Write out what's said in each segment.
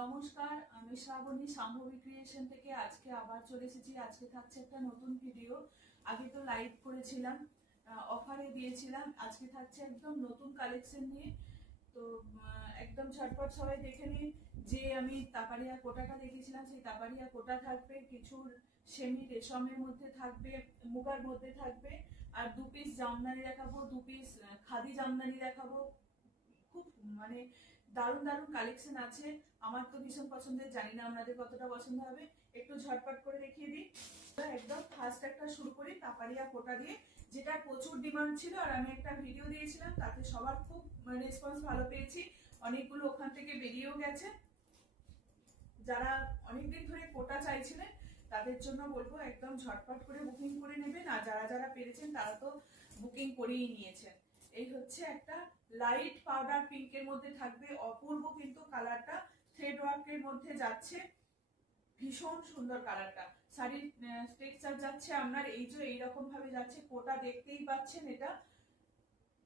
নমস্কার, আমি শ্রাবণী শাম্ভবী ক্রিয়েশন থেকে আজকে আবার চলে এসেছি। আজকে থাকছে একটা নতুন ভিডিও। আগে তো লাইভ করেছিলাম, অফারে দিয়েছিলাম। আজকে থাকছে একদম নতুন কালেকশন নিয়ে। তো একদম ঝটপট সবাই দেখে নিন। যে আমি তাপারিয়া কোটাটা দেখিয়েছিলাম সেই তাপারিয়া কোটা থাকবে, কিছু সেমি রেশমের মধ্যে থাকবে, মুগার মধ্যে থাকবে, আর 2 পিস জামদানি দেখাবো, 2 পিস খাদি জামদানি দেখাবো। খুব মানে দারুণ দারুণ কালেকশন আছে। আমার তো ভীষণ পছন্দের, জানি না আপনাদের কতটা পছন্দ হবে। একটু ঝটপট করে দেখিয়ে দিই। একদম ফার্স্ট একটা শুরু করি তাপারিয়া কোটা দিয়ে, যেটা প্রচুর ডিমান্ড ছিল। আর আমি একটা ভিডিও দিয়েছিলাম, তাতে সবার খুব রেসপন্স ভালো পেয়েছি। অনেকগুলো ওখান থেকে বেরিয়েও গেছে। যারা অনেকদিন ধরে কোটা চাইছিলেন তাদের জন্য বলবো একদম ঝটপট করে বুকিং করে নেবেন। আর যারা যারা পেরেছেন তারা তো বুকিং করেই নিয়েছেন। এই হচ্ছে একটা লাইট পাউডার পিঙ্কের মধ্যে থাকবে, অপূর্ব কিন্তু কালারটা। থ্রেড ওয়ার্কের মধ্যে যাচ্ছে, ভীষণ সুন্দর কালারটা। শাড়ির টেক্সচার যাচ্ছে আপনার এই যে এইরকম ভাবে যাচ্ছে, কোটা দেখতেই পাচ্ছেন। এটা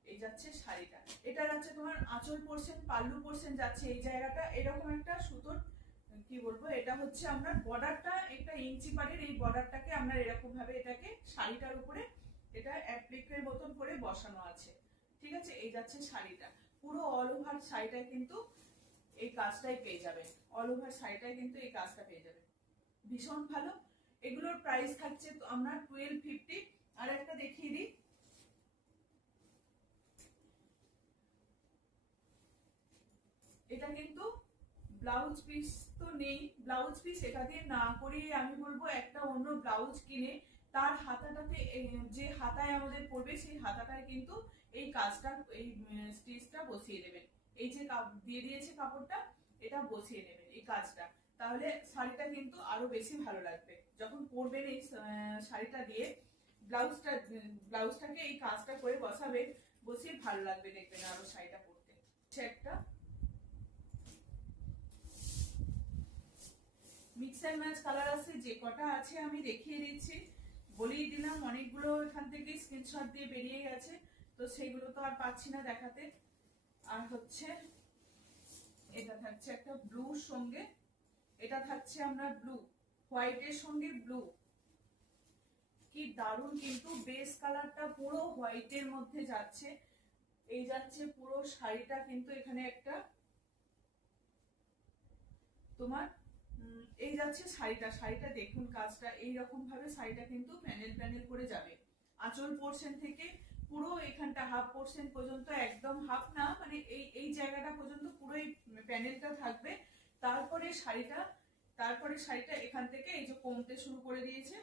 এই যাচ্ছে শাড়িটা, এটা যাচ্ছে তোমার আঁচল পোর্শন, পাল্লু পোর্শন যাচ্ছে এই জায়গাটা। এরকম একটা সুতোর কি বলবো, এটা হচ্ছে আপনার বর্ডারটা, একটা ইঞ্চি পাড়ের এই বর্ডারটাকে আপনার এরকম ভাবে এটাকে শাড়িটার উপরে এটা অ্যাপ্লিকের মতন করে বসানো আছে। ঠিক আছে, এই যাচ্ছে শাড়িটা। পুরো অল ওভার শাড়িটা কিন্তু এই কাজটাই পেয়ে যাবেন। অল ওভার শাড়িটাই কিন্তু এই কাজটা পেয়ে যাবেন, ভীষণ ভালো। এগুলোর প্রাইস থাকছে আমরা 1250। আর একটা দেখিয়ে দিই, এটা কিন্তু ব্লাউজ পিস তো নেই। ব্লাউজ পিস এটা দিয়ে না করে আমি বলবো একটা অন্য ব্লাউজ কিনে তার হাতাটাতে যে হাতায় আমাদের পড়বে সেই হাতাটায় কিন্তু এই কাজটা, এই স্টিচটা বসিয়ে দেবেন। এই যে দিয়ে দিয়েছে কাপড়টা, এটা বসিয়ে নেবেন এই কাজটা। তাহলে শাড়িটা কিন্তু আরো বেশি ভালো লাগবে যখন পরবেন। এই শাড়িটা দিয়ে ব্লাউজটাকে এই কাজটা করে বসাবেন, বসিয়ে ভালো লাগবে দেখবেন আরো শাড়িটা পরতে। একটা মিক্স এন্ড ম্যাচ কালার আছে, যে কটা আছে আমি দেখিয়ে দিচ্ছি, বলেই দিলাম। অনেকগুলো এখান থেকে স্ক্রিনশট দিয়ে বেরিয়ে গেছে, তো সেগুলো তো আর পাচ্ছি না দেখাতে। আর হচ্ছে এটা থাকছে একটা ব্লুর সঙ্গে, এটা থাকছে আমরা ব্লু, হোয়াইটের সঙ্গে ব্লু। কি দারুণ কিন্তু বেস কালারটা পুরো হোয়াইটের মধ্যে যাচ্ছে। এই যাচ্ছে পুরো শাড়িটা কিন্তু এখানে একটা তোমার এই যাচ্ছে শাড়িটা দেখুন কাজটা এইরকম ভাবে শাড়িটা কিন্তু প্যানেল প্যানেল করে যাবে। আঁচল পোর্শন থেকে পুরো এখানটা হাফ পোর্শন পর্যন্ত, একদম হাফ না মানে এই জায়গাটা পর্যন্ত পুরো এই প্যানেলটা থাকবে। তারপরে শাড়িটা এখান থেকে এই যে কমতে শুরু করে দিয়েছে,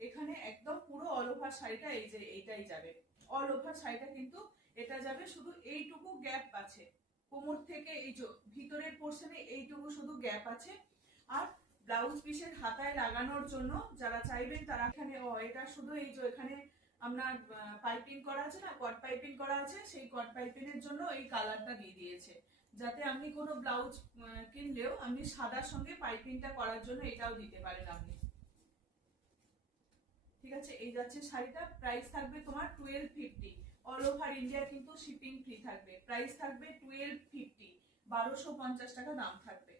এখানে একদম পুরো অল ওভার শাড়িটা এই যে এইটাই যাবে। অল ওভার শাড়িটা কিন্তু এটা যাবে, শুধু এইটুকু গ্যাপ আছে কোমর থেকে, এই যে ভিতরের পোর্শনে এইটুকু শুধু গ্যাপ আছে। আর ব্লাউজ পিসের হাতায় লাগানোর জন্য যারা চাইবেন তারা এখানে এটা শুধু এই যে এখানে আপনার পাইপিং করা আছে না, কট পাইপিং করা আছে, সেই কট পাইপিং এর জন্য এই কালারটা দিয়ে দিয়েছে, যাতে আপনি কোনো ব্লাউজ কিনলেও আপনি সাদার সঙ্গে পাইপিংটা করার জন্য এটাও দিতে পারেন আপনি। ঠিক আছে, এই যাচ্ছে শাড়িটা। প্রাইস থাকবে তোমার 1250। অল ওভার ইন্ডিয়া কিন্তু শিপিং ফ্রি থাকবে। প্রাইস থাকবে 1250, 1250 টাকা দাম থাকবে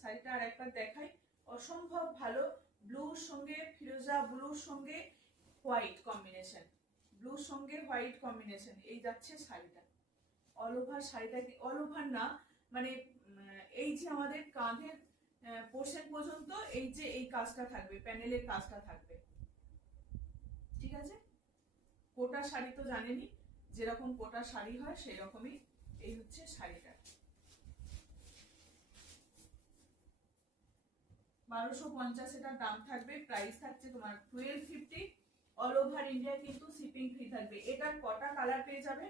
শাড়িটা। আর একবার দেখাই, অসম্ভব ভালো। ব্লুর সঙ্গে ফিরোজা, ব্লুর সঙ্গে হোয়াইট কম্বিনেশন, ব্লুর সঙ্গে হোয়াইট কম্বিনেশন, এই যাচ্ছে শাড়িটা। অল ওভার শাড়িটা, অল ওভার না মানে এই যে আমাদের কাঁধের পোর্শন পর্যন্ত এই যে এই কাজটা থাকবে, প্যানেলের কাজটা থাকবে। ঠিক আছে, কোটা শাড়ি তো জানেনই, যেরকম কোটা শাড়ি হয় সেই রকমই এই হচ্ছে শাড়িটা। 1250 এটার দাম থাকবে। প্রাইস থাকছে তোমার 1250। অল ওভার ইন্ডিয়া কিন্তু শিপিং ফ্রি থাকবে। এটার কটা কালার পেয়ে যাবে,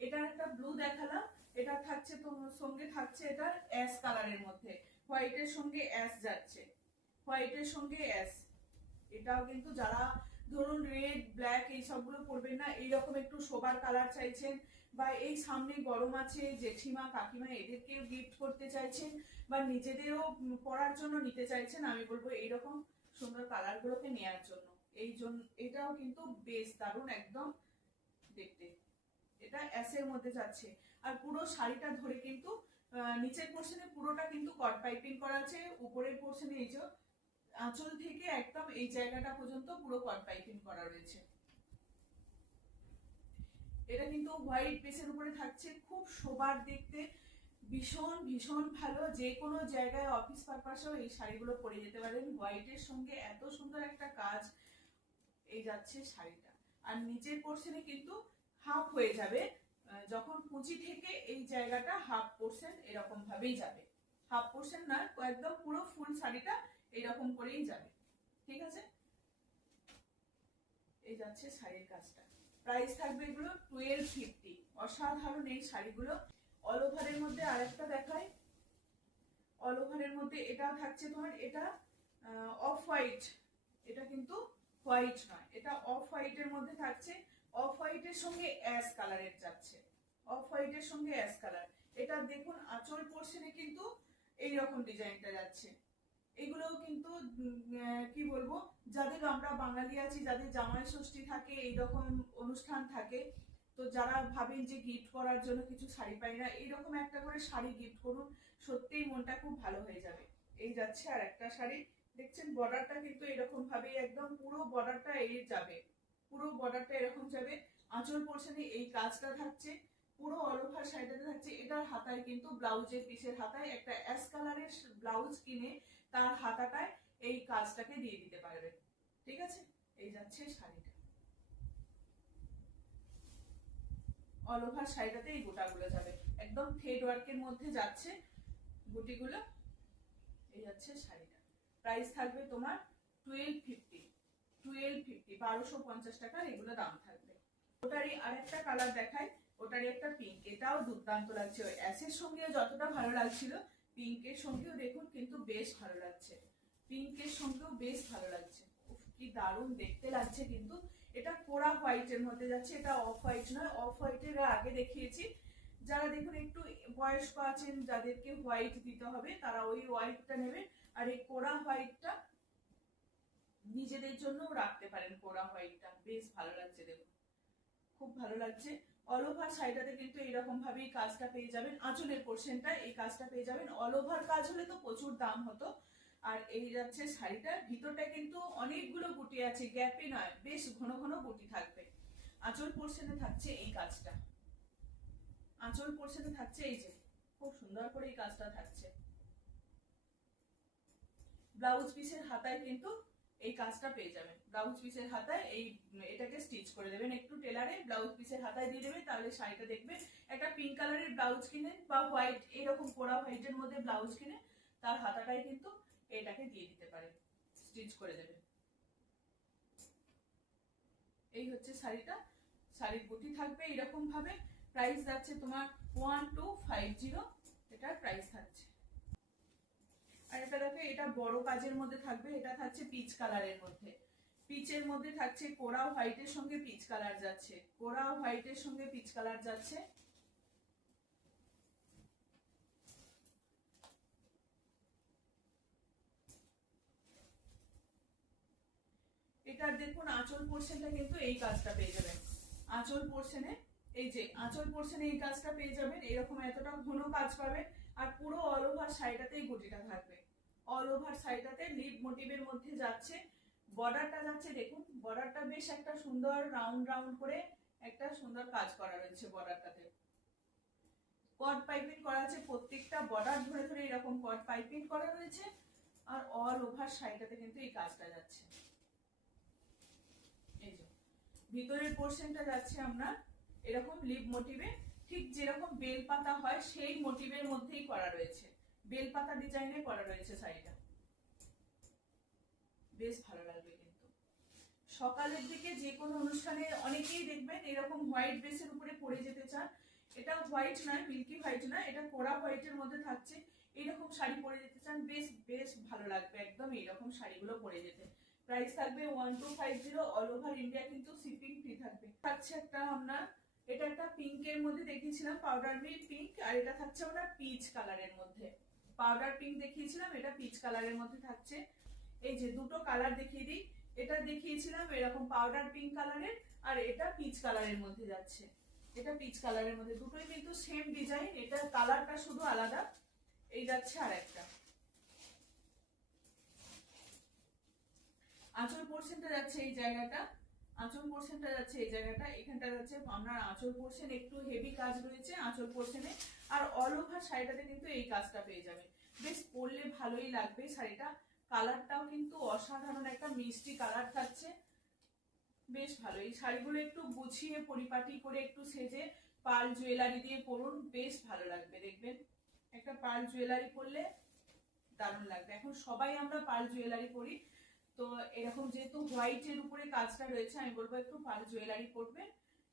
এটার একটা ব্লু দেখালাম, এটা থাকছে তোমার সঙ্গে থাকছে এটা অ্যাশ কালারের মধ্যে, হোয়াইটের সঙ্গে অ্যাশ যাচ্ছে, হোয়াইটের সঙ্গে অ্যাশ। এটাও কিন্তু যারা ধরুন রেড ব্ল্যাক এই সবগুলো পরবেন না, এইরকম একটু সোবার কালার চাইছেন, বা এই সামনে গরম আছে জেঠিমা কাকিমা এদেরকেও গিফট করতে চাইছেন, বা নিজেদেরও পরার জন্য নিতে চাইছেন, আমি বলবো এইরকম সুন্দর কালার গুলোকে নেওয়ার জন্য। এই জন্য এটাও কিন্তু বেশ দারুণ একদম দেখতে। এটা অ্যাশের মধ্যে যাচ্ছে, আর পুরো শাড়িটা ধরে কিন্তু নিচের পোর্শনে পুরোটা কিন্তু কট পাইপিং করা আছে, উপরের পোর্শনে এই যে আঁচল থেকে একদম এই জায়গাটা পর্যন্ত পুরো কট পাইপিং করা রয়েছে। এটা কিন্তু হোয়াইট বেসের উপরে থাকছে, খুব সোবার দেখতে, ভীষণ ভীষণ ভালো। যে কোনো জায়গায় অফিস পারপাসেও এই শাড়িগুলো পরে যেতে পারেন। হোয়াইটের সঙ্গে এত সুন্দর একটা কাজ এই যাচ্ছে শাড়িটা। আর নিচের পোর্শনে কিন্তু হাফ হয়ে যাবে, যখন কুঁচি থেকে এই জায়গাটা হাফ পোর্শন এরকম ভাবেই যাবে, হাফ পোর্শন না, একদম পুরো ফুল শাড়িটা এরকম করেই যাবে। ঠিক আছে, এই যাচ্ছে শাড়ির কাজটা। প্রাইস থাকবে এগুলো 1250। অসাধারণ এই শাড়িগুলো। অল ওভারের মধ্যে আরেকটা দেখাই। অল ওভারের মধ্যে এটা থাকছে তোমার, এটা অফ হোয়াইট, এটা কিন্তু হোয়াইট নয়, এটা অফ হোয়াইটের মধ্যে থাকছে। অফ হোয়াইটের সঙ্গে অ্যাশ কালারের যাচ্ছে, অফ হোয়াইটের সঙ্গে অ্যাশ কালার। এটা দেখুন আঁচল পোর্শনে কিন্তু এইরকম ডিজাইনটা যাচ্ছে। এগুলোও কিন্তু কি বলবো, যাদের আমরা বাঙালি আছি, যাদের জামাই ষষ্ঠী থাকে, এইরকম অনুষ্ঠান থাকে, তো যারা ভাবেন যে গিফট করার জন্য কিছু শাড়ি পাই না, এইরকম একটা করে শাড়ি গিফট করুন, সত্যিই মনটা খুব ভালো হয়ে যাবে। এই যাচ্ছে আর একটা শাড়ি, দেখছেন বর্ডারটা কিন্তু এরকম ভাবে একদম পুরো বর্ডারটা এই যাবে, পুরো বর্ডারটা এরকম যাবে। আঁচল পোর্শনে এই কাজটা থাকছে, পুরো অল ওভার শাড়িটাতে থাকছে। এটার হাতায় কিন্তু ব্লাউজের পিসের হাতায় একটা অ্যাশ কালারের ব্লাউজ কিনে তার হাতাটায় এই কাজটাকে দিয়ে দিতে পারবে। ঠিক আছে, এই যাচ্ছে শাড়িটা। অল ওভার শাড়িটাতে এই গোটাগুলো যাবে, একদম থ্রেড ওয়ার্কের মধ্যে যাচ্ছে গুটিগুলো। এই যাচ্ছে শাড়িটা। প্রাইস থাকবে তোমার 1250, 1250 টাকা এগুলো দাম থাকবে। ওটারই আরেকটা কালার দেখায়, ওটারই একটা পিঙ্ক, এটাও দুর্দান্ত লাগছে। ওই অ্যাশের সঙ্গে যতটা ভালো লাগছিল, পিঙ্কের সঙ্গেও দেখুন কিন্তু বেশ ভালো লাগছে, পিঙ্কের সঙ্গেও বেশ ভালো লাগছে। কি দারুণ দেখতে লাগছে। কিন্তু এটা কোরা হোয়াইটের মধ্যে যাচ্ছে, এটা অফ হোয়াইট নয়। অফ হোয়াইটের আগে দেখিয়েছি, যারা দেখুন একটু বয়স্ক আছেন, যাদেরকে হোয়াইট দিতে হবে, তারা ওই হোয়াইটটা নেবেন। আর এই কোরা হোয়াইটটা নিজেদের জন্য রাখতে পারেন। কোরা হোয়াইটটা বেশ ভালো লাগছে, দেখুন খুব ভালো লাগছে। অল ওভার শাড়িটাতে কিন্তু এরকম ভাবেই কাজটা পেয়ে যাবেন, আঁচলের পোর্শনটা এই কাজটা পেয়ে যাবেন। অল ওভার কাজ হলে তো প্রচুর দাম হতো। আর এই যাচ্ছে শাড়িটা, ভিতরটা কিন্তু অনেকগুলো বুটি আছে, গ্যাপে নয়, বেশ ঘন ঘন বুটি থাকবে। আঁচল পোর্শনে থাকছে এই কাজটা, আঁচল পোর্শনে থাকছে এই যে খুব সুন্দর করে এই কাজটা থাকছে। ব্লাউজ পিসের হাতায় কিন্তু এই কাজটা পেয়ে যাবেন। ব্লাউজ পিসের হাতায় এই এটাকে স্টিচ করে দেবেন, একটু টেলারে ব্লাউজ পিসের হাতায় দিয়ে দেবেন, তাহলে শাড়িটা দেখবে। একটা পিঙ্ক কালারের ব্লাউজ কিনে বা হোয়াইট এরকম কোরা হোয়াইটের মধ্যে ব্লাউজ কিনে তার হাতাটাই কিন্তু এটাকে দিয়ে দিতে পারে, স্টিচ করে দেবে। এই হচ্ছে শাড়িটা। শাড়ির বুটি থাকবে এরকম ভাবে। প্রাইস যাচ্ছে তোমার 1250, এটার প্রাইস থাকছে। আর এটা দেখো, এটা বড় কাজের মধ্যে থাকবে, এটা থাকছে পিচ কালারের মধ্যে। পিচের মধ্যে থাকছে কোরা হোয়াইটের সঙ্গে পিচ কালার যাচ্ছে, কোরা হোয়াইটের সঙ্গে পিচ কালার যাচ্ছে। এটার দেখুন আঁচল পোর্শনটা কিন্তু এই কাজটা পেয়ে যাবেন। আঁচল পোর্শনে এই যে আঁচল পোর্শনে এই কাজটা পেয়ে যাবেন, এরকম এতটা ঘন কাজ পাবেন। আর পুরো অল ওভার শাড়িটাতেই গুটিটা থাকবে, অল ওভার শাড়িটাতে লিভ মোটিভের মধ্যে যাচ্ছে। বর্ডারটা যাচ্ছে, দেখুন বর্ডারটা বেশ একটা সুন্দর রাউন্ড রাউন্ড করে একটা সুন্দর কাজ করা রয়েছে বর্ডারটাতে। কট পাইপিং করা আছে, প্রত্যেকটা বর্ডার ধরে ধরে এরকম কট পাইপিং করা রয়েছে। আর অল ওভার শাড়িটাতে কিন্তু এই কাজটা যাচ্ছে। এই যে ভিতরের পোর্শনটা যাচ্ছে আমরা এরকম লিভ মোটিভে, ঠিক যেরকম বেলপাতা হয় সেই মোটিভের মধ্যেই করা রয়েছে, বেলপাতা ডিজাইনে করা রয়েছে শাড়িটা। বেশ ভালো লাগবে কিন্তু সকালের দিকে যে কোনো অনুষ্ঠানে অনেকেই দেখবেন এরকম হোয়াইট ড্রেসের উপরে পরে যেতে চান। এটা হোয়াইট নয়, মিল্কি হোয়াইট নয়, এটা কোরা হোয়াইটের মধ্যে থাকছে। এইরকম শাড়ি পরে যেতে চান, বেশ বেশ ভালো লাগবে একদম এইরকম শাড়িগুলো পরে যেতে। প্রাইস থাকবে 1250, অল ওভার ইন্ডিয়া কিন্তু শিপিং ফ্রি থাকবে। থাকছে একটা আমরা, এটা একটা পিঙ্কের মধ্যে দেখিয়েছিলাম, পাউডার পিঙ্ক, আর এটা থাকছে আমরা পিচ কালারের মধ্যে। পাউডার পিঙ্ক দেখিয়েছিলাম, এটা পিচ কালারের মধ্যে থাকছে। এই যে দুটো কালার দেখিয়ে দিই, এটা দেখিয়েছিলাম এরকম পাউডার পিঙ্ক কালারের, আর এটা পিচ কালারের মধ্যে যাচ্ছে। এটা পিচ কালারের মধ্যে, দুটোই কিন্তু সেম ডিজাইন, এটা কালারটা শুধু আলাদা। এই যাচ্ছে আর একটা আঁচল পোর্শনটা যাচ্ছে এই জায়গাটা, আঁচল পোর্শনটা যাচ্ছে এই জায়গাটা, এখানটা যাচ্ছে আপনার আঁচল পোর্শন, একটু হেভি কাজ রয়েছে আঁচল পোর্শনে, আর অল ওভার শাড়িটাতে কিন্তু এই কাজটা পেয়ে যাবে। বেশ পরলে ভালোই লাগবে শাড়িটা। কালারটাও কিন্তু অসাধারণ একটা মিষ্টি কালার থাকছে, বেশ ভালো। এই শাড়িগুলো একটু গুছিয়ে পরিপাটি করে একটু সেজে পার্ল জুয়েলারি দিয়ে পরুন, বেশ ভালো লাগবে। দেখবেন একটা পার্ল জুয়েলারি পরলে দারুণ লাগবে। এখন সবাই আমরা পার্ল জুয়েলারি পরি, তো এরকম যেহেতু হোয়াইটের উপরে কাজটা রয়েছে, আমি বলবো একটু পার্ল জুয়েলারি পরবে,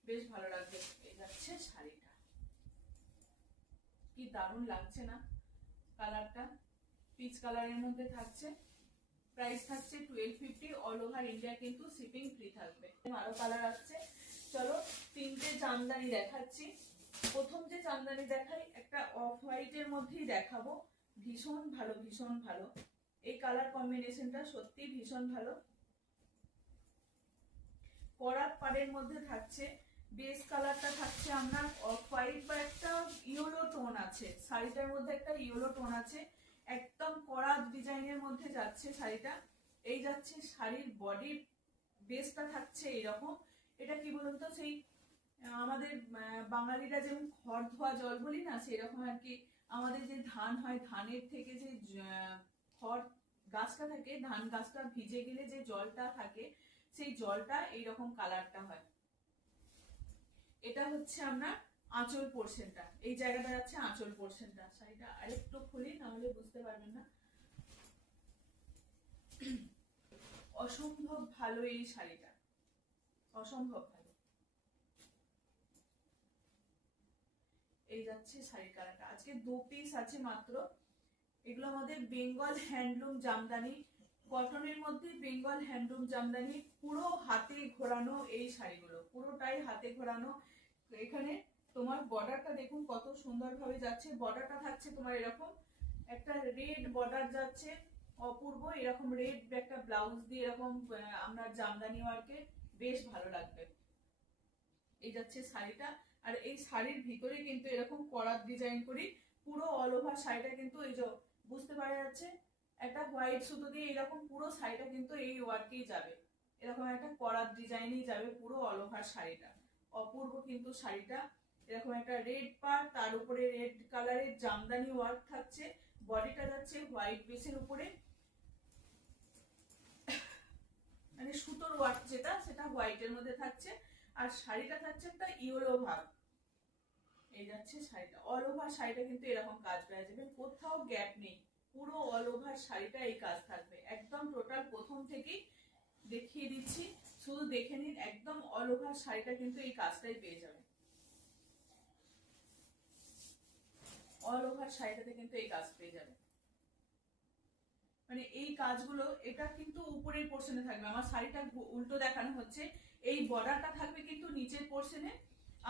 বেশ ভালো লাগবে। এই যাচ্ছে শাড়িটা, কি দারুণ লাগছে না কালারটা, পিচ কালারের মধ্যে থাকছে। প্রাইস থাকছে 1250, অল ওভার ইন্ডিয়া কিন্তু শিপিং ফ্রি থাকবে। আরো কালার আসছে, চলো তিনটে জামদানি দেখাচ্ছি। প্রথম যে জামদানি দেখাই একটা অফ হোয়াইটের মধ্যেই দেখাবো, ভীষণ ভালো ভীষণ ভালো। এই কালার কম্বিনেশনটা সত্যি ভীষণ ভালো। করাত পাড়ের মধ্যে থাকছে, বেস কালারটা থাকছে আপনার অফ হোয়াইট বা একটা ইয়েলো টোন আছে, শাড়িটার মধ্যে একটা ইয়েলো টোন আছে, একদম করাত ডিজাইনের মধ্যে যাচ্ছে শাড়িটা। এই যাচ্ছে শাড়ির বডির বেসটা থাকছে এরকম। এটা কি বলুন তো, সেই আমাদের বাঙালিরা যেমন খড় ধোয়া জল বলি না, সেরকম আর কি। আমাদের যে ধান হয়, ধানের থেকে যে খড় গাছটা থাকে, ধান গাছটা ভিজে গেলে যে জলটা থাকে, সেই জলটা এইরকম কালারটা হয়। এটা হচ্ছে আপনার আঁচল পোর্শনটা, এই জায়গাটা যাচ্ছে আঁচল পোর্শনটা। শাড়িটা আরেকটু খুলি, নাহলে বুঝতে পারবেন না। অসম্ভব ভালো এই শাড়িটা, অসম্ভব ভালো। এই যাচ্ছে শাড়ির কালারটা। আজকে 2 পিস আছে মাত্র। এগুলো আমাদের বেঙ্গল হ্যান্ডলুম জামদানি, কটনের মধ্যে বেঙ্গল হ্যান্ডলুম জামদানি, পুরো হাতে ঘোরানো এই শাড়িগুলো, পুরোটাই হাতে ঘোরানো। এখানে তোমার বর্ডারটা দেখুন কত সুন্দরভাবে যাচ্ছে। বর্ডারটা থাকছে তোমার এরকম একটা রেড বর্ডার যাচ্ছে, অপূর্ব। এরকম রেড একটা ব্লাউজ দিয়ে এরকম আমরা জামদানি ওয়ার্কে, বেশ ভালো লাগবে। এই যাচ্ছে শাড়িটা, আর এই শাড়ির ভিতরে কিন্তু এরকম করাত ডিজাইন করি, পুরো অল ওভার শাড়িটা কিন্তু এই যে বুঝতে পারা যাচ্ছে একটা হোয়াইট সুতো দিয়ে এরকম পুরো শাড়িটা কিন্তু এই ওয়ার্কেই যাবে, এরকম একটা করাত ডিজাইনেই যাবে পুরো অল ওভার শাড়িটা। অপূর্ব কিন্তু শাড়িটা। এরকম একটা রেড পাড়, তার উপরে রেড কালারের জামদানি ওয়ার্ক থাকছে, বডিটা যাচ্ছে হোয়াইট বেসের উপরে, মানে সুতোর ওয়ার্ক যেটা, সেটা হোয়াইটের মধ্যে থাকছে, আর শাড়িটা থাকছে একটা ইয়েলো ভাব। এই যাচ্ছে শাড়িটা, অল ওভার শাড়িটা কিন্তু এরকম কাজ পেয়ে যাবেন, কোথাও গ্যাপ নেই, পুরো অল ওভার শাড়িটা এই কাজ থাকবে একদম টোটাল। প্রথম থেকেই দেখিয়ে দিচ্ছি, শুধু দেখে নিন, একদম অল ওভার শাড়িটা কিন্তু এই কাজটাই পেয়ে যাবে। অল ওভার শাড়িটাতে কিন্তু এই কাজ পেয়ে যাবে, মানে এই কাজগুলো। এটা কিন্তু উপরের পোর্শনে থাকবে, আমার শাড়িটা উল্টো দেখানো হচ্ছে। এই বর্ডারটা থাকবে কিন্তু নিচের পোর্শনে,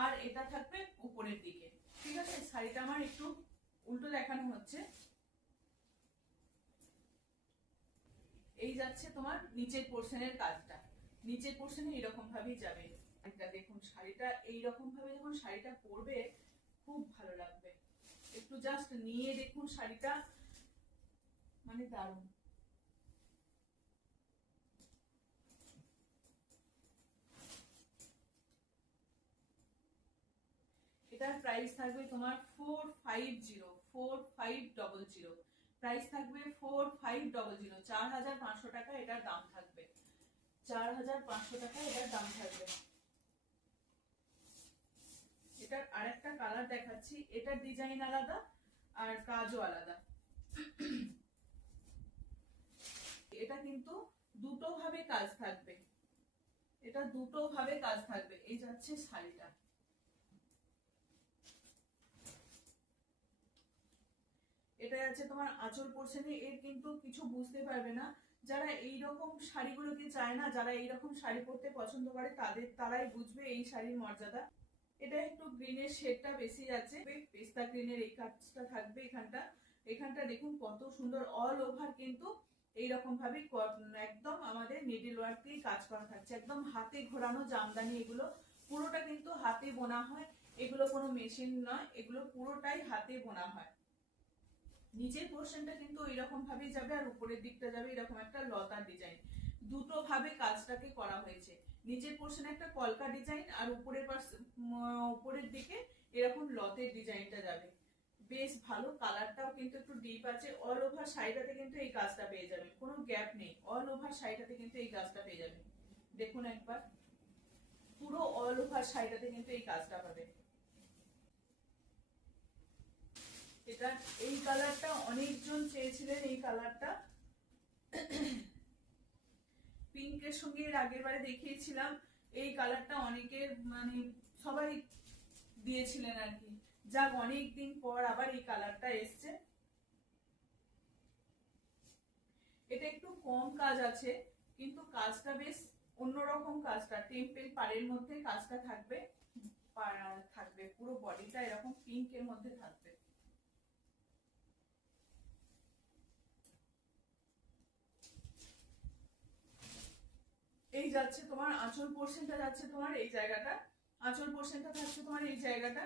আর এটা থাকবে উপরের দিকে, ঠিক আছে। শাড়িটা আমার একটু উল্টো দেখানো হচ্ছে। এই যাচ্ছে তোমার নিচের পোর্শনের কাজটা, নিচের পোর্শনে এরকম ভাবেই যাবে। এটা দেখুন শাড়িটা এইরকম ভাবে যখন শাড়িটা পরবে খুব ভালো লাগবে। একটু জাস্ট নিয়ে দেখুন শাড়িটা, মানে দারুণ। এটার প্রাইস থাকবে তোমার 4500 প্রাইস থাকবে 4500, 4500 টাকা এটার দাম থাকবে, 4500 টাকা এটার দাম থাকবে। এটার আরেকটা কালার দেখাচ্ছি, এটার ডিজাইন আলাদা আর কাজও আলাদা। এটা কিন্তু দুটো ভাবে কাজ থাকবে, এটা দুটো ভাবে কাজ থাকবে। এই যাচ্ছে শাড়িটা, এটা আছে তোমার আঁচল পোর্শনে। এর কিন্তু কিছু বুঝতে পারবে না, যারা এইরকম শাড়িগুলোকে চায় না, যারা এইরকম শাড়ি পরতে পছন্দ করে, তারাই বুঝবে এই শাড়ির মর্যাদা। এটা একটু গ্রিনের শেডটা বেশি আছে, পেস্তা গ্রিনের এই কাজটা থাকবে এখানটা। এখানটা দেখুন কত সুন্দর, অল ওভার কিন্তু এইরকম ভাবে একদম আমাদের নিডল ওয়ার্ক দিয়ে কাজ করা থাকছে, একদম হাতে ঘোরানো জামদানি। এগুলো পুরোটা কিন্তু হাতে বোনা হয়, এগুলো কোনো মেশিন নয়, এগুলো পুরোটাই হাতে বোনা হয়। নিচের পোর্শনটা কিন্তু এরকম ভাবেই যাবে আর উপরের দিকটা যাবে এরকম একটা লতার ডিজাইন। দুটো ভাবে কাজটাকে করা হয়েছে। নিচের পোর্শনে একটা কলকা ডিজাইন আর উপরের দিকে এরকম লতের ডিজাইনটা যাবে। বেশ ভালো, কালারটাও কিন্তু একটু ডিপ আছে। অল ওভার শাড়িটাতে কিন্তু এই কাজটা পেয়ে যাবেন, কোনো গ্যাপ নেই। অল ওভার শাড়িটাতে কিন্তু এই কাজটা পেয়ে যাবেন। দেখুন একবার, পুরো অল ওভার শাড়িটাতে কিন্তু এই কাজটা পাবে। এটা এই কালারটা অনেকজন চেয়েছিলেন, এই কালারটা পিঙ্কের সঙ্গে এর আগের বারে দেখিয়েছিলাম। এই কালারটা অনেকের মানে সবাই দিয়েছিলেন আর কি। যাক, অনেকদিন পর আবার এই কালারটা এসছে। এটা একটু কম কাজ আছে কিন্তু কাজটা বেশ অন্যরকম। কাজটা টেম্পল পাড়ের মধ্যে কাজটা থাকবে, পুরো বডিটা এরকম পিঙ্কের মধ্যে থাকবে। এই যাচ্ছে তোমার আঁচল পোর্শনটা, যাচ্ছে তোমার এই জায়গাটা, আঁচল পোর্শনটা থাকছে তোমার এই জায়গাটা।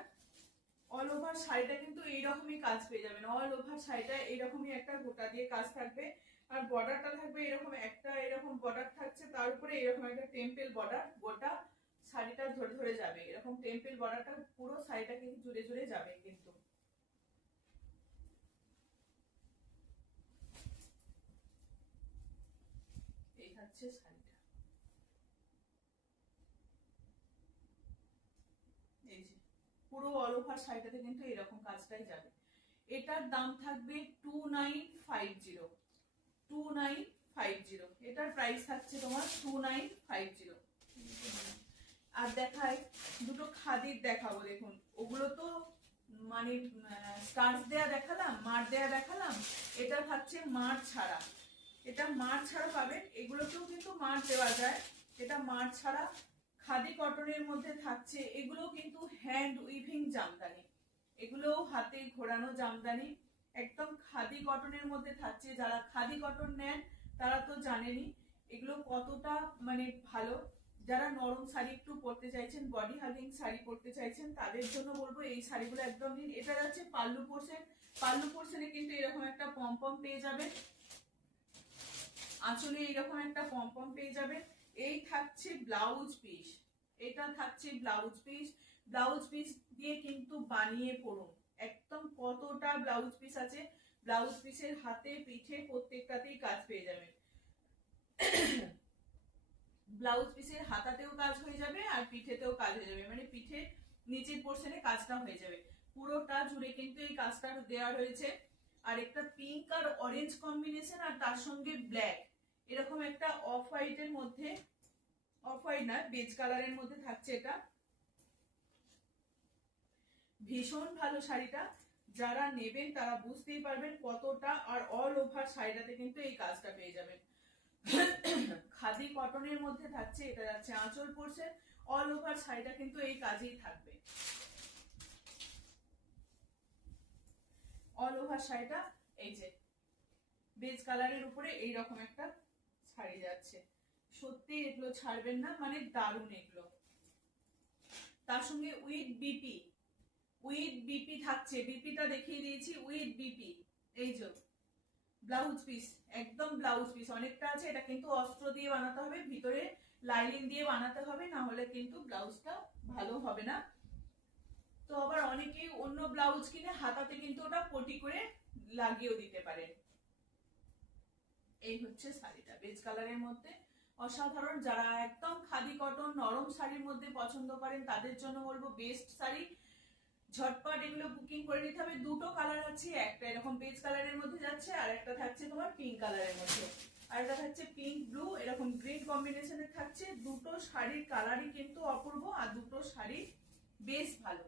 অল ওভার শাড়িটা কিন্তু এইরকমই কাজ পেয়ে যাবেন। অল ওভার শাড়িটা এইরকমই একটা গোটা দিয়ে কাজ থাকবে। আর বর্ডারটা থাকবে এরকম একটা, এরকম বর্ডার থাকছে, তার উপরে এরকম একটা টেম্পল বর্ডার গোটা শাড়িটা ধরে ধরে যাবে। এরকম টেম্পল বর্ডারটা পুরো শাড়িটাকে জুড়ে জুড়ে যাবে কিন্তু। এই হচ্ছে শাড়িটা, এই যে পুরো অল ওভার শাড়িটাতে কিন্তু এরকম কাজটাই যাবে। এটার দাম থাকবে 2950। 2950 এটার প্রাইস থাকছে তোমার 2950। আর দেখাই দুটো খাদির দেখাবো। দেখুন, ওগুলো তো মানে স্টার্চ দেয়া দেখালাম, মার দেয়া দেখালাম। এটা থাকছে মার ছাড়া। এটা মার ছাড়া পাবেন। এগুলোতেও কিন্তু মার দেওয়া যায়। এটা মার ছাড়া খাদি কটনের মধ্যে থাকছে। এগুলো কিন্তু হ্যান্ড উইভিং জামদানি, এগুলো হাতে ঘোরানো জামদানি, একদম খাদি কটনের মধ্যে থাকছে। যারা খাদি কটন নেন তারা তো জানেনই এগুলো কতটা মানে ভালো। যারা নরম শাড়ি একটু পরতে চাইছেন, বডি হাগিং শাড়ি পরতে চাইছেন, তাদের জন্য বলবো এই শাড়িগুলো একদম নিন। এটা যাচ্ছে পাল্লু পোর্শন। পাল্লু পোর্শনে কিন্তু এরকম একটা পমপম পেয়ে যাবেন, আঁচলে এইরকম একটা পমপম পেয়ে যাবেন। এই থাকছে ব্লাউজ পিস, এটা থাকছে ব্লাউজ পিস। ব্লাউজ পিস দিয়ে কিন্তু বানিয়ে পড়ুন। একদম কতটা ব্লাউজ পিস আছে, ব্লাউজ পিসের হাতে পিঠে প্রত্যেকটাতেই কাজ পেয়ে যাবেন। ব্লাউজ পিসের হাতাতেও কাজ হয়ে যাবে আর পিঠেতেও কাজ হয়ে যাবে, মানে পিঠে নিচের পোর্শনে কাজটা হয়ে যাবে। পুরোটা জুড়ে কিন্তু এই কাজটা দেওয়া রয়েছে। আর একটা পিঙ্ক আর অরেঞ্জ কম্বিনেশন, আর তার সঙ্গে ব্ল্যাক, এরকম একটা অফ হোয়াইটের মধ্যে, অফ হোয়াইট না বেজ কালারের মধ্যে থাকছে। এটা ভীষণ ভালো শাড়িটা, যারা নেবেন তারা বুঝতেই পারবেন কতটা। আর অল ওভার শাড়িটাতে কিন্তু এই কাজটা পেয়ে যাবেন। খাদি কটনের মধ্যে থাকছে। এটা যাচ্ছে আঁচল পোর্শন। অল ওভার শাড়িটা কিন্তু এই কাজেই থাকবে। অল ওভার শাড়িটা এই যে বেজ কালারের উপরে এইরকম একটা শাড়ি যাচ্ছে। সত্যি এগুলো ছাড়বেন না, মানে দারুণ এগুলো। তার সঙ্গে উইথ বিপি, উইথ বিপি থাকছে। বিপিটা দেখিয়ে দিয়েছি, উইথ বিপি। এই যে ব্লাউজ পিস, একদম ব্লাউজ পিস অনেকটা আছে। এটা কিন্তু অস্ত্র দিয়ে বানাতে হবে, ভিতরে লাইনিং দিয়ে বানাতে হবে, না হলে কিন্তু ব্লাউজটা ভালো হবে না। তো আবার অনেকেই অন্য ব্লাউজ কিনে হাতাতে কিন্তু ওটা পটি করে লাগিয়েও দিতে পারেন। এই হচ্ছে শাড়িটা বেজ কালারের মধ্যে, অসাধারণ। যারা একদম খাদি কটন নরম শাড়ির মধ্যে পছন্দ করেন তাদের জন্য বলবো বেস্ট শাড়ি। ঝটপট এগুলো বুকিং করে নিতে হবে। দুটো কালার আছে, একটা এরকম বেজ কালারের মধ্যে যাচ্ছে আর একটা থাকছে তোমার পিঙ্ক কালারের মধ্যে, আর একটা থাকছে পিঙ্ক ব্লু এরকম গ্রিন কম্বিনেশনে থাকছে। দুটো শাড়ির কালারই কিন্তু অপূর্ব আর দুটো শাড়ি বেশ ভালো।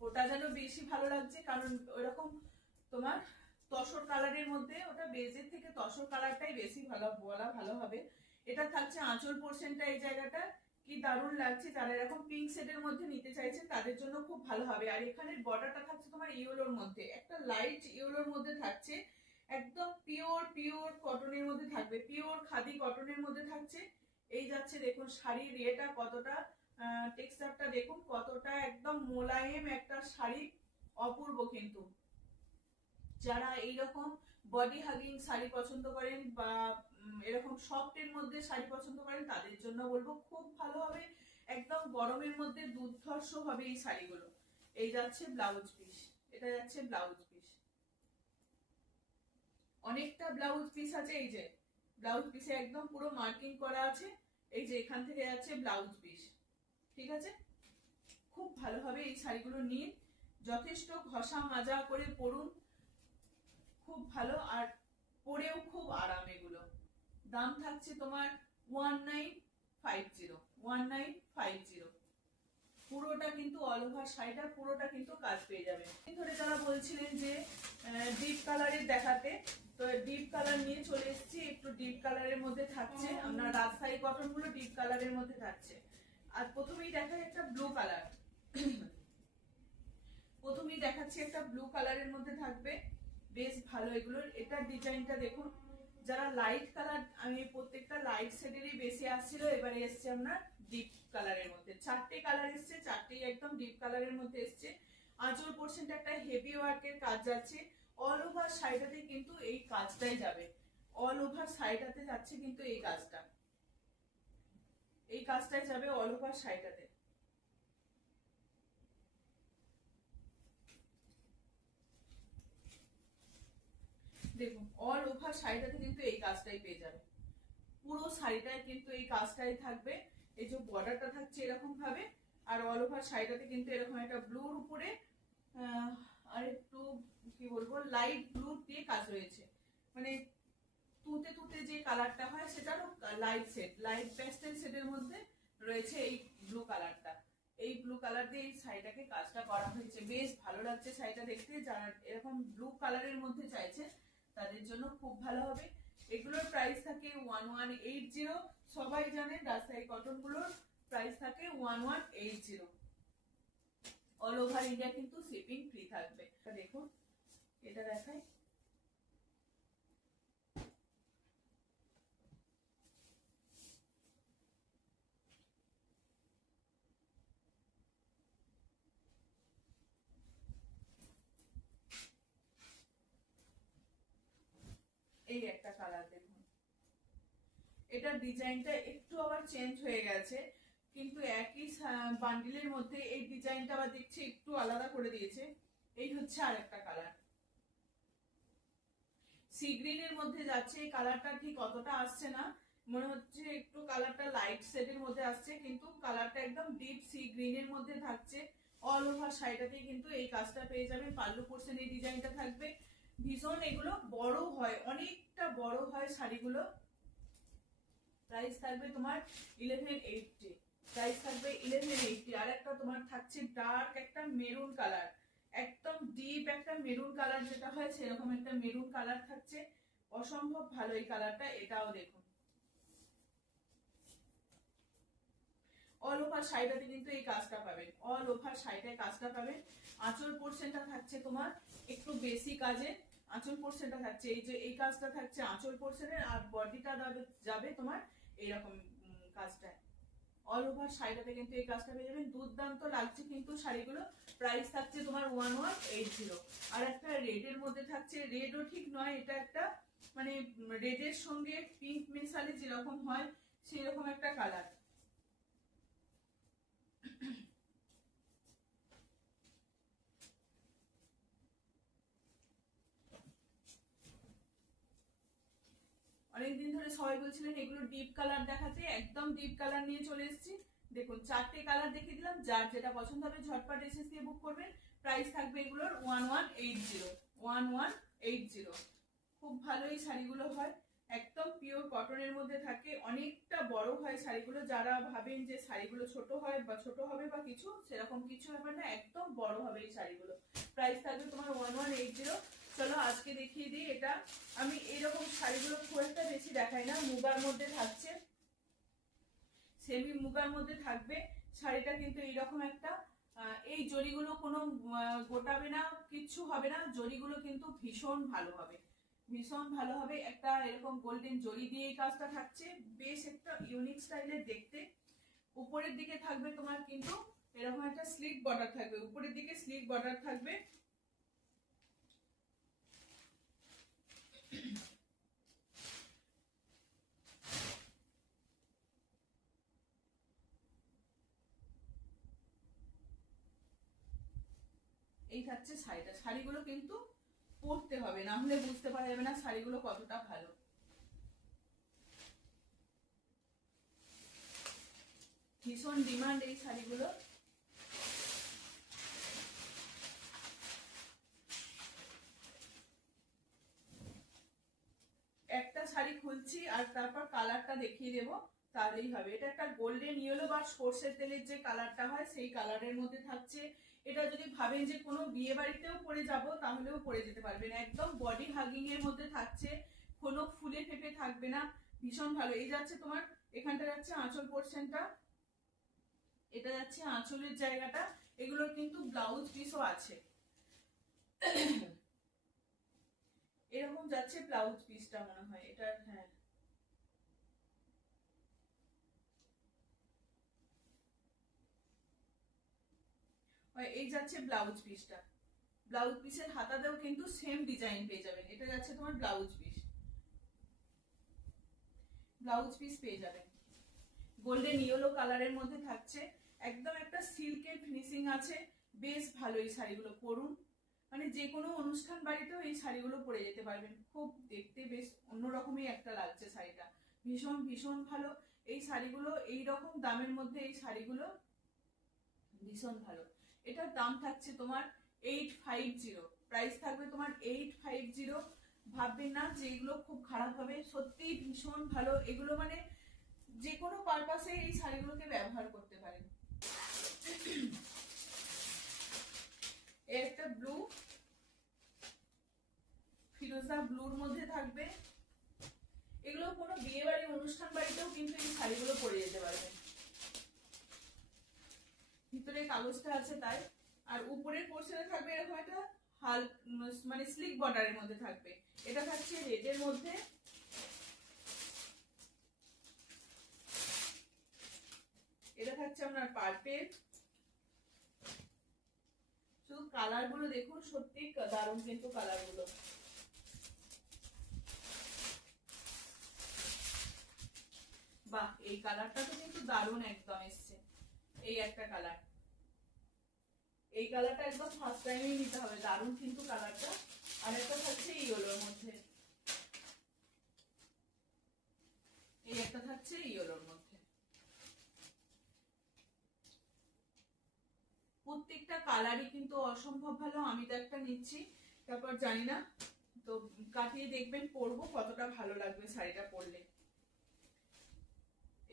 ওটা যেন বেশি ভালো লাগছে কারণ ওরকম তোমার তসর কালারের মধ্যে, ওটা বেজের থেকে তসর কালারটাই বেশি ভালো বলা ভালো হবে। এটা থাকছে আঁচল পোর্শনটা, এই জায়গাটা কি দারুণ লাগছে। যারা এরকম পিঙ্ক শেডের মধ্যে নিতে চাইছেন তাদের জন্য খুব ভালো হবে। আর এখানে বর্ডারটা থাকছে তোমার ইয়েলোর মধ্যে, একটা লাইট ইয়েলোর মধ্যে থাকছে। একদম পিওর পিওর কটনের মধ্যে থাকবে, পিওর খাদি কটনের মধ্যে থাকছে। এই যাচ্ছে দেখুন শাড়ির ইয়েটা কতটা, টেক্সচারটা দেখুন কতটা একদম মোলায়েম একটা শাড়ি, অপূর্ব। কিন্তু যারা এইরকম বডি হাগিং শাড়ি পছন্দ করেন বা এরকম সফটের মধ্যে শাড়ি পছন্দ করেন তাদের জন্য বলবো খুব ভালো হবে। একদম গরমের মধ্যে দুর্ধর্ষ হবে এই শাড়িগুলো। এই যাচ্ছে ব্লাউজ পিস, এটা যাচ্ছে ব্লাউজ পিস, অনেকটা ব্লাউজ পিস আছে। এই যে ব্লাউজ পিসে একদম পুরো মার্কিং করা আছে, এই যে এখান থেকে যাচ্ছে ব্লাউজ পিস। ঠিক আছে, খুব ভালো হবে এই শাড়িগুলো নিয়ে, যথেষ্ট ঘষা মাজা করে পরুন, খুব ভালো আর পরেও খুব আরাম। এগুলো দাম থাকছে তোমার 1950 পুরোটা কিন্তু অল ওভার শাড়িটা পুরোটা কিন্তু কাজ পেয়ে যাবে। ধরে যারা বলছিলেন যে ডিপ কালারের দেখাতে, তো ডিপ কালার নিয়ে চলে এসেছি, একটু ডিপ কালারের মধ্যে থাকছে, আমরা রাজশাহী কটন গুলো ডিপ কালারের মধ্যে থাকছে। আর প্রথমেই দেখায় একটা ব্লু কালার, প্রথমেই দেখাচ্ছি একটা ব্লু কালারের মধ্যে থাকবে, বেশ ভালো এগুলোর। এটার ডিজাইনটা দেখুন, যারা লাইট কালার, আমি প্রত্যেকটা লাইট শেডেরই বেশি আসছিল, এবারে এসছে আমরা ডিপ কালারের মধ্যে, চারটে কালার এসছে, চারটেই একদম ডিপ কালারের মধ্যে এসছে। আঁচল পোর্শনটা একটা হেভি ওয়ার্কের কাজ যাচ্ছে, অল ওভার শাড়িটাতে কিন্তু এই কাজটাই যাবে, অল ওভার শাড়িটাতে যাচ্ছে কিন্তু এই কাজটা, এই কাজটাই যাবে অল ওভার শাড়িটাতে। দেখুন অল ওভার শাড়িটাতে কিন্তু এই কাজটাই পেয়ে যাবে, পুরো শাড়িটায় কিন্তু এই কাজটাই থাকবে। এই যে বর্ডারটা থাকছে এরকম ভাবে, আর অল ওভার শাড়িটাতে কিন্তু এরকম একটা ব্লুর উপরে আর একটু কি বলবো লাইট ব্লু দিয়ে কাজ রয়েছে, মানে তুতে তুতে যে কালারটা হয় সেটারও লাইট শেড, লাইট প্যাস্টেল শেডের মধ্যে রয়েছে এই ব্লু কালারটা। এই ব্লু কালার দিয়ে এই শাড়িটাকে কাজটা করা হয়েছে, বেশ ভালো লাগছে শাড়িটা দেখতে। যারা এরকম ব্লু কালারের মধ্যে চাইছে তাদের জন্য খুব ভালো হবে। এগুলোর প্রাইস থাকে 1180, সবাই জানেন রাজশাহী কটন গুলোর প্রাইস থাকে 1180, অল ওভার ইন্ডিয়া কিন্তু শিপিং ফ্রি থাকবে। দেখুন এটা দেখাই, এই একটা কালার দেখুন, এটার ডিজাইনটা একটু আবার চেঞ্জ হয়ে গেছে, কিন্তু একই বান্ডিলের মধ্যে এই ডিজাইনটা আবার দেখছি একটু আলাদা করে দিয়েছে। এই হচ্ছে আরেকটা কালার, সি গ্রিনের মধ্যে যাচ্ছে, এই কালারটা ঠিক অতটা আসছে না, মনে হচ্ছে একটু কালারটা লাইট শেডের মধ্যে আসছে, কিন্তু কালারটা একদম ডিপ সি গ্রিনের মধ্যে থাকছে। অল ওভার শাড়িটাতেই কিন্তু এই কাজটা পেয়ে যাবেন, পাল্লু পোর্শন এই ডিজাইনটা থাকবে। ভীষণ এগুলো বড় হয়, অনেকটা বড় হয় শাড়িগুলো। প্রাইস থাকবে তোমার 1180, প্রাইস থাকবে 1180। আর একটা তোমার থাকছে ডার্ক একটা মেরুন কালার, একদম ডিপ একটা মেরুন কালার যেটা হয় সেরকম একটা মেরুন কালার থাকছে, অসম্ভব ভালো এই কালারটা। এটাও দেখুন অল ওভার শাড়িটাতে কিন্তু এই কাজটা পাবেন, অল ওভার শাড়িটায় কাজটা পাবেন। আঁচল পোর্শনটা থাকছে তোমার একটু বেশি কাজে, আঁচল পোর্শনটা থাকছে এই যে এই কাজটা থাকছে আঁচল পোর্শনের, আর বডিটা যাবে তোমার এইরকম কাজটা। অল ওভার শাড়িটাতে কিন্তু এই কাজটা পেয়ে যাবেন, দুর্দান্ত লাগছে কিন্তু শাড়িগুলো। প্রাইস থাকছে তোমার 1180। আর একটা রেডের মধ্যে থাকছে, রেডও ঠিক নয়, এটা একটা মানে রেডের সঙ্গে পিঙ্ক মেশালে যেরকম হয় সেরকম একটা কালার। অনেকদিন ধরে সবাই বলছিলেন এগুলো ডিপ কালার দেখাতে, একদম ডিপ কালার নিয়ে চলে এসেছি। দেখুন চারটে কালার দেখিয়ে দিলাম, যার যেটা পছন্দ হবে ঝটপট এসএস দিয়ে বুক করবেন। প্রাইস থাকবে এগুলোর 1180। খুব ভালো এই শাড়িগুলো হয়, একদম পিওর কটনের মধ্যে থাকে, অনেকটা বড় হয় শাড়িগুলো। যারা ভাবেন যে শাড়িগুলো ছোট হয় বা ছোট হবে বা কিছু, সেরকম কিছু ব্যাপার না, একদম বড় হবে এই শাড়িগুলো। প্রাইস থাকবে তোমার 1180। চলো আজকে দেখিয়ে দিই এটা, আমি এরকম শাড়িগুলো খুব একটা বেশি দেখাই না, মুগার মধ্যে থাকছে, সেমি মুগার মধ্যে থাকবে শাড়িটা, কিন্তু এইরকম একটা এই জরিগুলো কোনো গোটাবে না, কিচ্ছু হবে না, জরিগুলো কিন্তু ভীষণ ভালো হবে, ভীষণ ভালো হবে। একটা এরকম গোল্ডেন জরি দিয়ে এই কাজটা থাকছে, বেশ একটা ইউনিক স্টাইলের দেখতে। উপরের দিকে থাকবে তোমার কিন্তু এরকম একটা স্লিক বর্ডার থাকবে, উপরের দিকে স্লিক বর্ডার থাকবে। এই থাকছে শাড়িটা। শাড়িগুলো কিন্তু পরতে হবে, না হলে বুঝতে পারা যাবে না শাড়িগুলো কতটা ভালো। ভীষণ ডিমান্ড এই শাড়িগুলো। একটা শাড়ি খুলছি আর তারপর কালারটা দেখিয়ে দেবো, তাহলেই হবে। এটা একটা গোল্ডেন ইয়েলো বা সর্ষের তেলের যে কালারটা হয় সেই কালারের মধ্যে থাকছে। এটা যদি ভাবেন যে কোনো বিয়ে বাড়িতেও পরে যাব তাহলেও পরে যেতে পারবেন, একদম বডি হাগিং এর মধ্যে থাকছে, কোনো ফুলে ফেপে থাকবে না, ভীষণ ভালো। এই যাচ্ছে তোমার, এখানটা যাচ্ছে আঁচল পোর্শনটা, এটা যাচ্ছে আঁচলের জায়গাটা। এগুলোর কিন্তু ব্লাউজ পিসও আছে, এরকম যাচ্ছে ব্লাউজ পিসটা মনে হয় এটা। হ্যাঁ, এই যাচ্ছে ব্লাউজ পিসটা। ব্লাউজ পিসের হাতাতেও কিন্তু সেম ডিজাইন পেয়ে যাবেন। এটা যাচ্ছে তোমার ব্লাউজ পিস, ব্লাউজ পিস পেয়ে যাবেন গোল্ডেন ইয়েলো কালারের মধ্যে থাকছে। একদম একটা সিল্কের ফিনিশিং আছে, বেশ ভালো। এই শাড়িগুলো পরুন, মানে যে কোনো অনুষ্ঠান বাড়িতেও এই শাড়িগুলো পরে যেতে পারবেন। খুব দেখতে বেশ অন্যরকমই একটা লাগছে শাড়িটা, ভীষণ ভীষণ ভালো। এই শাড়িগুলো এই রকম দামের মধ্যে এই শাড়িগুলো ভীষণ ভালো। এটার দাম থাকছে তোমার 850, প্রাইস থাকবে তোমার 850। ভাববেন না যে এগুলো খুব খারাপ হবে, সত্যি ভীষণ ভালো। এগুলো মানে যে কোনো পারপাসে এই শাড়িগুলোকে ব্যবহার করতে পারেন। এর একটা ব্লু, ফিরোজা ব্লুর মধ্যে থাকবে। এগুলো কোনো বিয়ে বাড়ি অনুষ্ঠান বাড়িতেও কিন্তু এই শাড়িগুলো পরে যেতে পারবেন। ভিতরে কাগজটা আছে তাই। আর উপরের পোর্শনে থাকবে এরকম একটা হাল, মানে স্লিক বর্ডারের মধ্যে থাকবে। এটা থাকছে রেডের মধ্যে, এটা থাকছে আপনার পার্পেল। শুধু কালার গুলো দেখুন, সত্যি দারুণ কিন্তু কালার গুলো। বাহ, এই কালারটা তো কিন্তু দারুণ একদম এসছে। এই একটা কালার, এই কালারটা একদম ফার্স্ট টাইমেই নিতে হবে, দারুণ কিন্তু কালারটা। আর একটা থাকছে ইয়েলোর মধ্যে, এই একটা থাকছে ইয়েলোর মধ্যে। প্রত্যেকটা কালারই কিন্তু অসম্ভব ভালো। আমি তো একটা নিচ্ছি, তারপর জানি না, তো কাটিয়ে দেখবেন পরবো কতটা ভালো লাগবে শাড়িটা পরলে।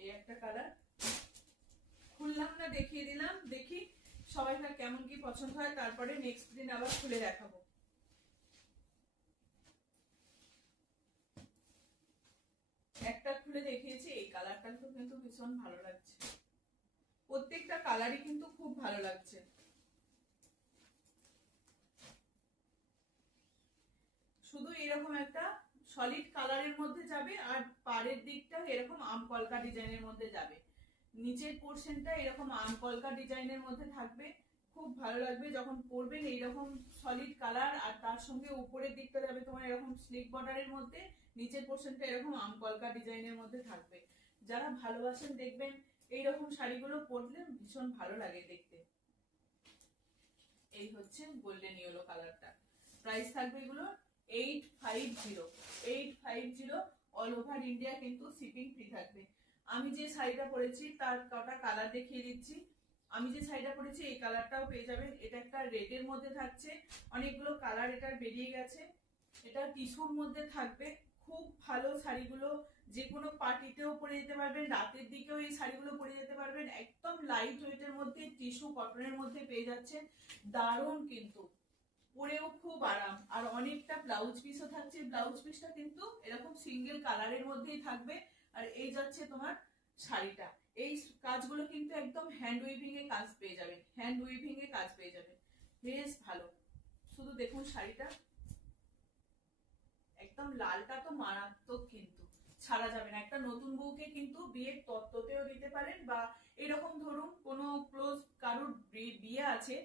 এই একটা কালার খুললাম না, দেখিয়ে দিলাম, দেখি সবাই কেমন কি পছন্দ হয়, তারপরে নেক্সট দিন আবার খুলে দেখাবো। একটা খুলে দেখিয়েছি, এই কালারটা কিন্তু ভীষণ ভালো লাগছে। প্রত্যেকটা কালারই কিন্তু খুব ভালো লাগছে। শুধু এরকম একটা সলিড কালারের মধ্যে যাবে, আর পাড়ের দিকটা এরকম আম কলকা ডিজাইনের মধ্যে যাবে, নিচের পোর্শনটা এরকম আম কলকা ডিজাইনের মধ্যে থাকবে। খুব ভালো লাগবে যখন পরবেন এইরকম সলিড কালার, আর তার সঙ্গে উপরের দিকটা যাবে তোমার এরকম স্লিক বর্ডারের মধ্যে, নিচের পোর্শনটা এরকম আম কলকা ডিজাইনের মধ্যে থাকবে। যারা ভালোবাসেন দেখবেন এইরকম শাড়িগুলো পরলে ভীষণ ভালো লাগে দেখতে। এই হচ্ছে গোল্ডেন ইয়েলো কালারটা। প্রাইস থাকবে এগুলো 850, 850। অল ওভার ইন্ডিয়া কিন্তু শিপিং ফ্রি থাকবে। আমি যে শাড়িটা পরেছি তার কটা কালার দেখিয়ে দিচ্ছি। আমি যে শাড়িটা পরেছি এই কালারটাও পেয়ে যাবেন। এটা একটা রেডের মধ্যে থাকছে, অনেকগুলো কালার এটার বেরিয়ে গেছে। এটা টিস্যুর মধ্যে থাকবে, খুব ভালো শাড়িগুলো। যে কোনো পার্টিতেও পরে যেতে পারবেন, রাতের দিকেও এই শাড়িগুলো পরে যেতে পারবেন। একদম লাইট ওয়েটের মধ্যে টিস্যু কটনের মধ্যে পেয়ে যাচ্ছেন, দারুণ কিন্তু, পরেও খুব আরাম। আর অনেকটা ব্লাউজ পিসও থাকছে, ব্লাউজ পিসটা কিন্তু এরকম সিঙ্গেল কালারের মধ্যেই থাকবে। আর এই যাচ্ছে তোমার শাড়িটা। এই কাজগুলো কিন্তু একদম হ্যান্ড উইভিং এ কাজ পেয়ে যাবেন, হ্যান্ড উইভিং এ কাজ পেয়ে যাবেন, বেশ ভালো। শুধু দেখুন শাড়িটা, একদম লালটা তো মারাত্মক, কিন্তু ছাড়া যাবে না। একটা নতুন বউকে কিন্তু বিয়ের তত্ত্বতেও দিতে পারেন, বা এরকম ধরুন কোনো ক্লোজ কারুর বিয়ে আছে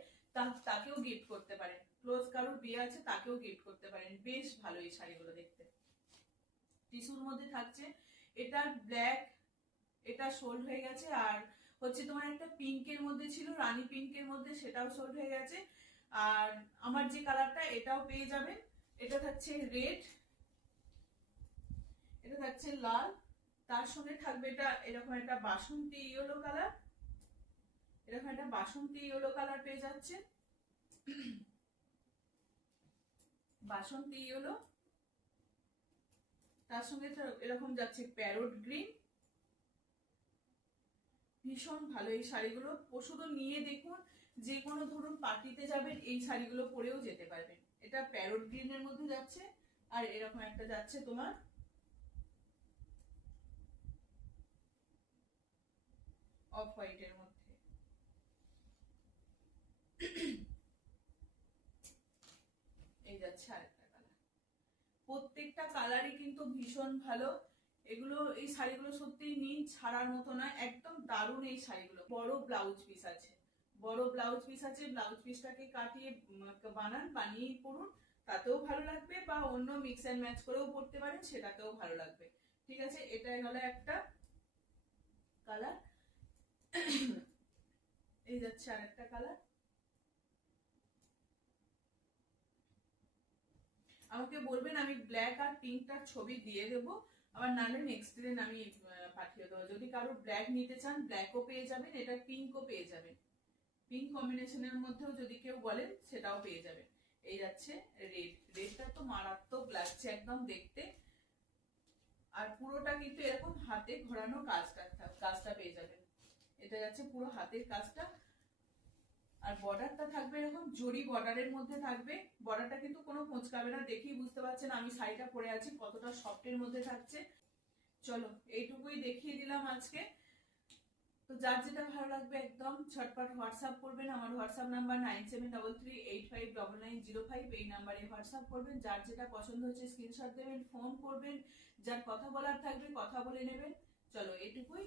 তাকেও গিফট করতে পারেন, ক্লোজ কারুর বিয়ে আছে তাকেও গিফট করতে পারেন। বেশ ভালো এই শাড়িগুলো দেখতে। টিস্যুর মধ্যে থাকছে, এটা ব্ল্যাক, এটা সোল্ড হয়ে গেছে। আর হচ্ছে তোমার একটা পিঙ্কের মধ্যে ছিল, রানী পিঙ্কের মধ্যে, সেটাও সোল্ড হয়ে গেছে। আর আমার যে কালারটা এটাও পেয়ে যাবেন। এটা থাকছে রেড, এটা থাকছে লাল, তার সঙ্গে থাকবে এটা এরকম একটা বাসন্তী ইয়েলো কালার, এরকম একটা বাসন্তী ইয়েলো কালার পেয়ে যাচ্ছে, বাসন্তী ইয়েলো। তার সঙ্গে এরকম যাচ্ছে প্যারোট গ্রিন। ভীষণ ভালো এই শাড়িগুলো, শুধু নিয়ে দেখুন, যে কোনো ধরুন পার্টিতে যাবেন এই শাড়িগুলো পরেও যেতে পারবেন। এটা প্যারোট গ্রিনের মধ্যে যাচ্ছে, আর এরকম একটা যাচ্ছে তোমার অফ হোয়াইটের মধ্যে। এই যাচ্ছে আরেকটা কালার। প্রত্যেকটা কালারই কিন্তু ভীষণ ভালো। এগুলো, এই শাড়িগুলো সত্যি নিন, ছাড়ার মতো না, একদম দারুণ এই শাড়িগুলো। বড় ব্লাউজ পিস আছে, বড় ব্লাউজ পিস আছে, ব্লাউজ পিসটাকে কাটিয়ে বানান, বানিয়েই পরুন, তাতেও ভালো লাগবে, বা অন্য মিক্স অ্যান্ড ম্যাচ করেও পরতে পারেন, সেটাতেও ভালো লাগবে। ঠিক আছে, এটাই হলো একটা কালার। এই যাচ্ছে আরেকটা কালার। আমাকে বলবেন, আমি ব্ল্যাক আর পিঙ্কটার ছবি দিয়ে দেবো, আবার নাহলে নেক্সট দিন আমি পাঠিয়ে দেবো। যদি কারো ব্ল্যাক নিতে চান ব্ল্যাকও পেয়ে যাবেন, এটা পিঙ্কও পেয়ে যাবেন, পিঙ্ক কম্বিনেশনের মধ্যেও যদি কেউ বলেন সেটাও পেয়ে যাবেন। এই যাচ্ছে রেড, রেডটা তো মারাত্মক লাগছে একদম দেখতে। আর পুরোটা কিন্তু এরকম হাতে ঘোরানো কাজটা পেয়ে যাবেন। এটা যাচ্ছে পুরো হাতের কাজটা। আর বর্ডারটা থাকবে এরকম জরি বর্ডারের মধ্যে থাকবে। বর্ডারটা কিন্তু কোনো কোঁচকাবে না, দেখেই বুঝতে পারছেন আমি শাড়িটা পরে আছি কতটা সফটের মধ্যে থাকছে। চলো এইটুকুই দেখিয়ে দিলাম আজকে। তো যার যেটা ভালো লাগবে একদম ঝটপট হোয়াটসঅ্যাপ করবেন। আমার হোয়াটসঅ্যাপ নাম্বার 9733859905, এই নাম্বারে হোয়াটসঅ্যাপ করবেন। যার যেটা পছন্দ হচ্ছে স্ক্রিনশট দেবেন, ফোন করবেন, যার কথা বলার থাকবে কথা বলে নেবেন। চলো এইটুকুই।